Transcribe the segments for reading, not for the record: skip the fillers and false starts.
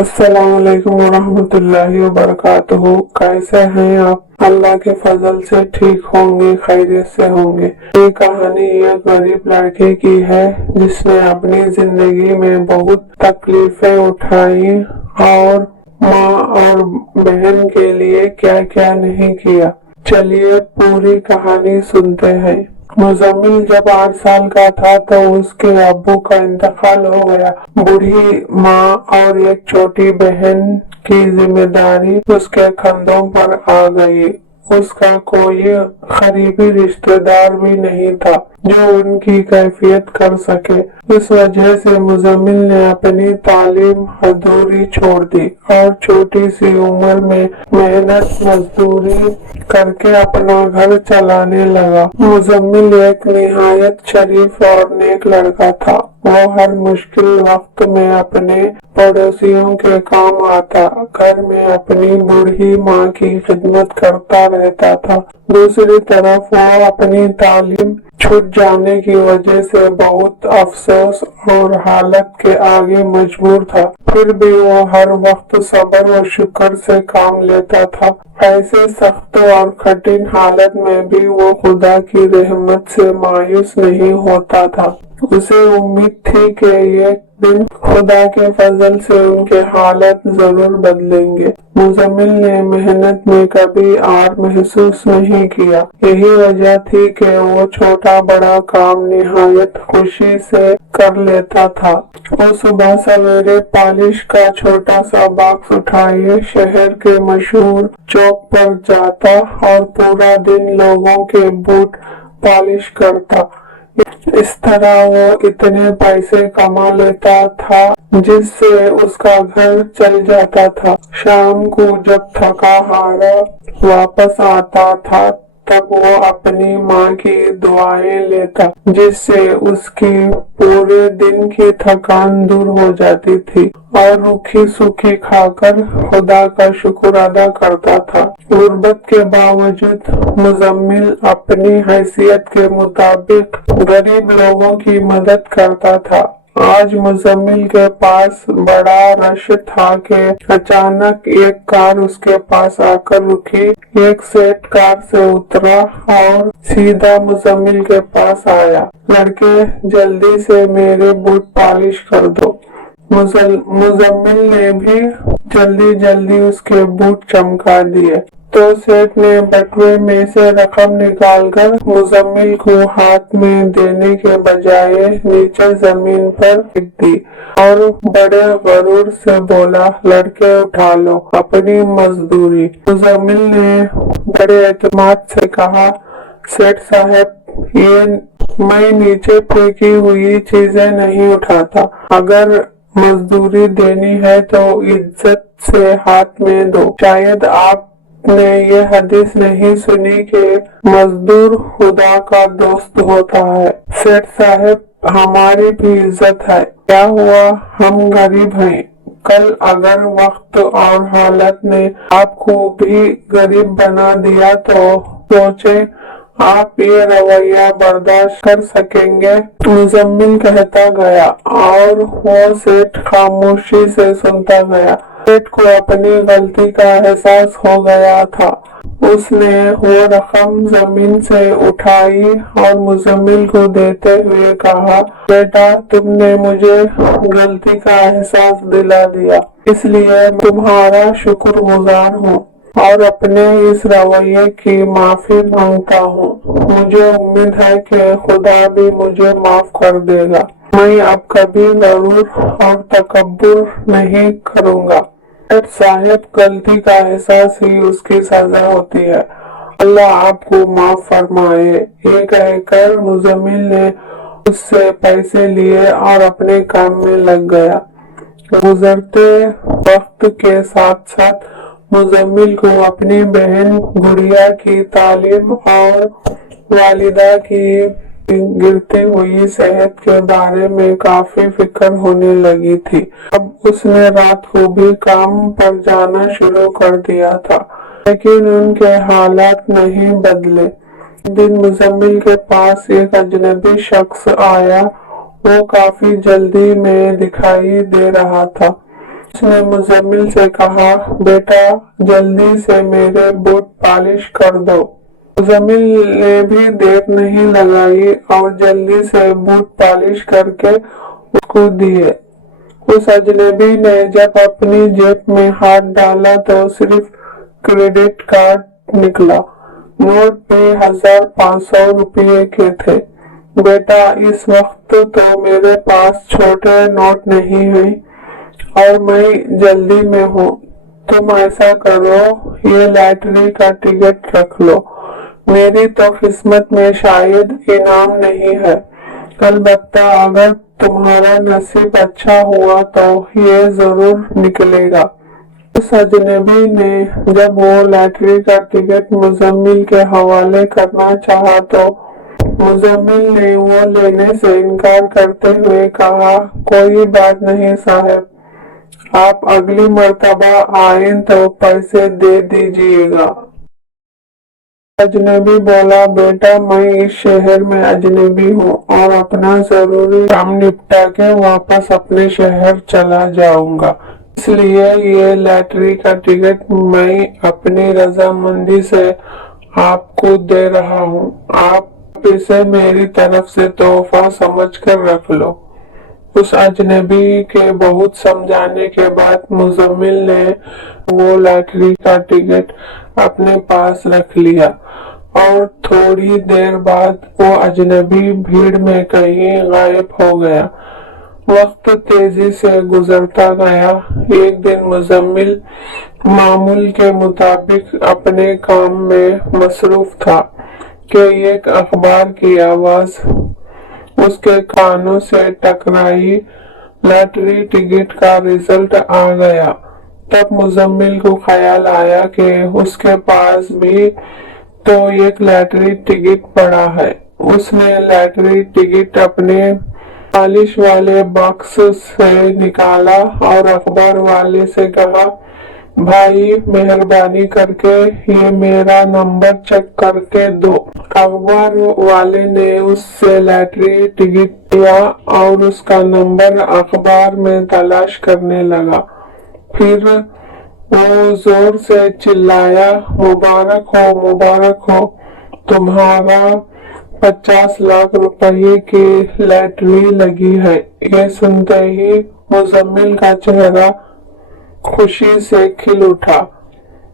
अस्सलाम वालेकुम वरहमतुल्लाहि वबरकातुहू। कैसे हैं आप? अल्लाह के फजल से ठीक होंगे, खैरियत से होंगे। ये कहानी एक गरीब लड़के की है जिसने अपनी जिंदगी में बहुत तकलीफें उठाई और माँ और बहन के लिए क्या क्या नहीं किया। चलिए पूरी कहानी सुनते हैं। मुजम्मिल जब 8 साल का था तो उसके अब्बू का इंतकाल हो गया। बूढ़ी माँ और एक छोटी बहन की जिम्मेदारी उसके कंधों पर आ गई। उसका कोई करीबी रिश्तेदार भी नहीं था जो उनकी कैफियत कर सके। इस वजह से मुजम्मिल ने अपनी तालीम अधूरी छोड़ दी और छोटी सी उम्र में मेहनत मजदूरी करके अपना घर चलाने लगा। मुजम्मिल एक निहायत शरीफ और नेक लड़का था। वो हर मुश्किल वक्त में अपने पड़ोसियों के काम आता, घर में अपनी बूढ़ी माँ की खिदमत करता रहता था। दूसरी तरफ वो अपनी तालीम छूट जाने की वजह से बहुत अफसोस और हालत के आगे मजबूर था। फिर भी वो हर वक्त सब्र और शुक्र से काम लेता था। ऐसे सख्त और कठिन हालत में भी वो खुदा की रहमत से मायूस नहीं होता था। उसे उम्मीद थी कि एक दिन खुदा के फजल से उनके हालत जरूर बदलेंगे। मुजम्मिल ने मेहनत में कभी आर महसूस नहीं किया। यही वजह थी कि वो छोटा बड़ा काम निहायत खुशी से कर लेता था। वो सुबह सवेरे पॉलिश का छोटा सा बॉक्स उठाए शहर के मशहूर चौक पर जाता और पूरा दिन लोगों के बूट पॉलिश करता। इस तरह वो इतने पैसे कमा लेता था जिससे उसका घर चल जाता था। शाम को जब थका हारा वापस आता था तब वो अपनी माँ की दुआएं लेता जिससे उसकी पूरे दिन की थकान दूर हो जाती थी और रूखी सूखी खाकर खुदा का शुक्र अदा करता था। गुर्बत के बावजूद मुजम्मिल अपनी हैसियत के मुताबिक गरीब लोगों की मदद करता था। आज मुजम्मिल के पास बड़ा रश था कि अचानक एक कार उसके पास आकर रुकी। एक सेठ कार से उतरा और सीधा मुजम्मिल के पास आया। लड़के जल्दी से मेरे बूट पॉलिश कर दो। मुजम्मिल ने भी जल्दी जल्दी उसके बूट चमका दिए। तो सेठ ने बटुए में से रकम निकालकर मुजम्मिल को हाथ में देने के बजाय नीचे जमीन पर फेंक दी और बड़े गरूर से बोला, लड़के उठा लो अपनी मजदूरी। मुजम्मिल ने बड़े एतमाद से कहा, सेठ साहब ये मैं नीचे फेंकी हुई चीजें नहीं उठाता। अगर मजदूरी देनी है तो इज्जत से हाथ में दो। शायद आपने ये हदीस नहीं सुनी कि मजदूर खुदा का दोस्त होता है। सेठ साहब हमारी भी इज्जत है। क्या हुआ, हम गरीब हैं। कल अगर वक्त और हालत ने आपको भी गरीब बना दिया तो सोचे आप ये रवैया बर्दाश्त कर सकेंगे। मुजम्मिल कहता गया और वो सेठ खामोशी से सुनता गया। सेठ को अपनी गलती का एहसास हो गया था। उसने वो रकम जमीन से उठाई और मुजम्मिल को देते हुए कहा, बेटा तुमने मुझे गलती का एहसास दिला दिया, इसलिए तुम्हारा शुक्रगुजार हूँ और अपने इस रवैये की माफी मांगता हूँ। मुझे उम्मीद है कि खुदा भी मुझे माफ कर देगा। मैं अब कभी गरूर और तकब्बुर नहीं करूँगा। सेठ साहब गलती का एहसास ही उसकी सजा होती है। अल्लाह आपको माफ फरमाए। ये कहकर मुजम्मिल ने उससे पैसे लिए और अपने काम में लग गया। गुजरते वक्त के साथ साथ मुजम्मिल को अपनी बहन गुड़िया की तालीम और वालिदा की गिरती हुई सेहत के बारे में काफी फिक्र होने लगी थी। अब उसने रात को भी काम पर जाना शुरू कर दिया था, लेकिन उनके हालात नहीं बदले। एक दिन मुजम्मिल के पास एक अजनबी शख्स आया। वो काफी जल्दी में दिखाई दे रहा था। اس نے مزمل سے کہا، بیٹا جلدی سے میرے بوٹ پالش کر دو۔ مزمل نے بھی دیر نہیں لگائی اور جلدی سے بوٹ پالش کر کے اس کو دیے۔ اس اجنبی نے جب اپنی جیب میں ہاتھ ڈالا تو صرف کریڈٹ کارڈ نکلا۔ نوٹ بھی 1500 روپے کے تھے۔ بیٹا اس وقت تو میرے پاس چھوٹے نوٹ نہیں ہیں اور میں جلدی میں ہوں۔ تم ایسا کرو، یہ لاٹری کا ٹکٹ رکھ لو۔ میری تو قسمت میں شاید انعام نہیں ہے، البتہ اگر تمہارا نصیب اچھا ہوا تو یہ ضرور نکلے گا۔ اس اجنبی نے جب وہ لاٹری کا ٹکٹ مزمل کے حوالے کرنا چاہا تو مزمل نے وہ لینے سے انکار کرتے ہوئے کہا، کوئی بات نہیں صاحب، آپ اگلی مرتبہ آئیں تو پیسے دے دیجیے گا۔ اجنبی بولا، بیٹا میں اس شہر میں اجنبی ہوں اور اپنا ضروری کام نپٹا کے واپس اپنے شہر چلا جاؤں گا، اس لیے یہ لاٹری کا ٹکٹ میں اپنی رضامندی سے آپ کو دے رہا ہوں، آپ اسے میری طرف سے تحفہ سمجھ کر رکھ لو۔ اس اجنبی کے بہت سمجھانے کے بعد مزمل نے وہ لاٹری کا ٹکٹ اپنے پاس رکھ لیا اور تھوڑی دیر بعد وہ اجنبی بھیڑ میں کہیں غائب ہو گیا۔ وقت تیزی سے گزرتا گیا۔ ایک دن مزمل معمول کے مطابق اپنے کام میں مصروف تھا کہ ایک اخبار کی آواز اس کے کانوں سے ٹکرائی، لاٹری ٹکٹ کا رزلٹ آ گیا۔ تب مزمل کو خیال آیا کہ اس کے پاس بھی تو ایک لاٹری ٹکٹ پڑا ہے۔ اس نے لاٹری ٹکٹ اپنے پالش والے باکس سے نکالا اور اخبار والے سے کہا، بھائی مہربانی کر کے یہ میرا نمبر چیک کر کے دو۔ اخبار والے نے اس سے لاٹری ٹکٹ لیا اور اس کا نمبر اخبار میں تلاش کرنے لگا۔ پھر وہ زور سے چلایا، مبارک ہو، مبارک ہو، تمہارا 50 لاکھ روپے کی لاٹری لگی ہے۔ یہ سنتے ہی مزمل کا چہرہ خوشی سے کھل اٹھا۔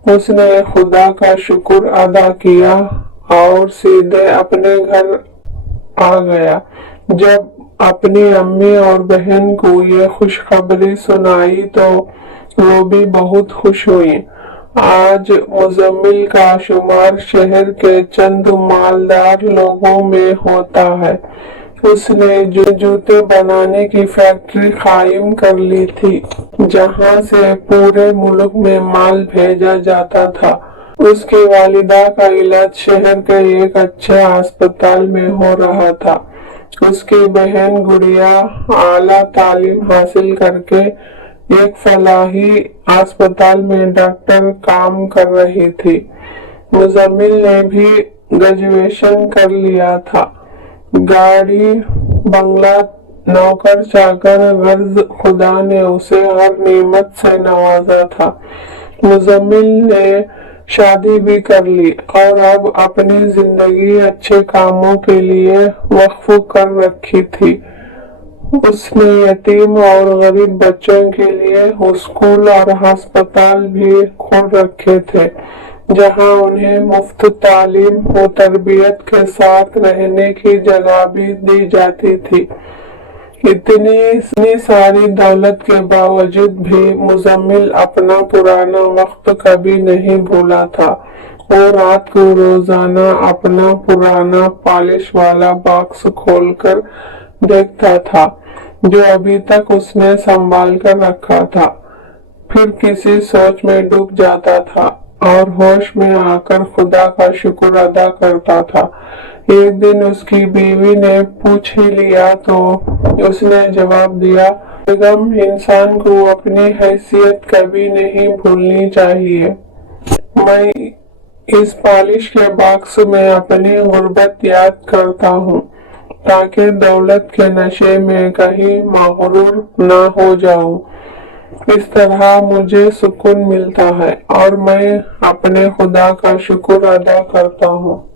اس نے خدا کا شکر ادا کیا اور سیدھے اپنے گھر آ گیا۔ جب اپنی امی اور بہن کو یہ خوشخبری سنائی تو وہ بھی بہت خوش ہوئیں۔ آج مزمل کا شمار شہر کے چند مالدار لوگوں میں ہوتا ہے۔ اس نے جوتے بنانے کی فیکٹری قائم کر لی تھی جہاں سے پورے ملک میں مال بھیجا جاتا تھا۔ اس کی والدہ کا علاج شہر کے ایک اچھے ہسپتال میں ہو رہا تھا۔ اس کی بہن گڑیا اعلیٰ تعلیم حاصل کر کے ایک فلاحی ہسپتال میں ڈاکٹر کام کر رہی تھی۔ مزمل نے بھی گریجویشن کر لیا تھا۔ گاڑی، بنگلہ، نوکر چاکر، غرض خدا نے اسے ہر نعمت سے نوازا تھا۔ مزمل نے شادی بھی کر لی اور اب اپنی زندگی اچھے کاموں کے لیے وقف کر رکھی تھی۔ اس نے یتیم اور غریب بچوں کے لیے اسکول اور ہسپتال بھی کھول رکھے تھے جہاں انہیں مفت تعلیم و تربیت کے ساتھ رہنے کی جگہ بھی دی جاتی تھی۔ اتنی ساری دولت کے باوجود بھی مزمل اپنا پرانا وقت کبھی نہیں بھولا تھا۔ وہ رات کو روزانہ اپنا پرانا پالش والا باکس کھول کر دیکھتا تھا جو ابھی تک اس نے سنبھال کر رکھا تھا، پھر کسی سوچ میں ڈوب جاتا تھا اور ہوش میں آ کر خدا کا شکر ادا کرتا تھا۔ ایک دن اس کی بیوی نے پوچھ ہی لیا تو اس نے جواب دیا، بیگم انسان کو اپنی حیثیت کبھی نہیں بھولنی چاہیے۔ میں اس پالش کے باکس میں اپنی غربت یاد کرتا ہوں تاکہ دولت کے نشے میں کہیں مغرور نہ ہو جاؤں۔ इस तरह मुझे सुकून मिलता है और मैं अपने खुदा का शुक्र अदा करता हूँ।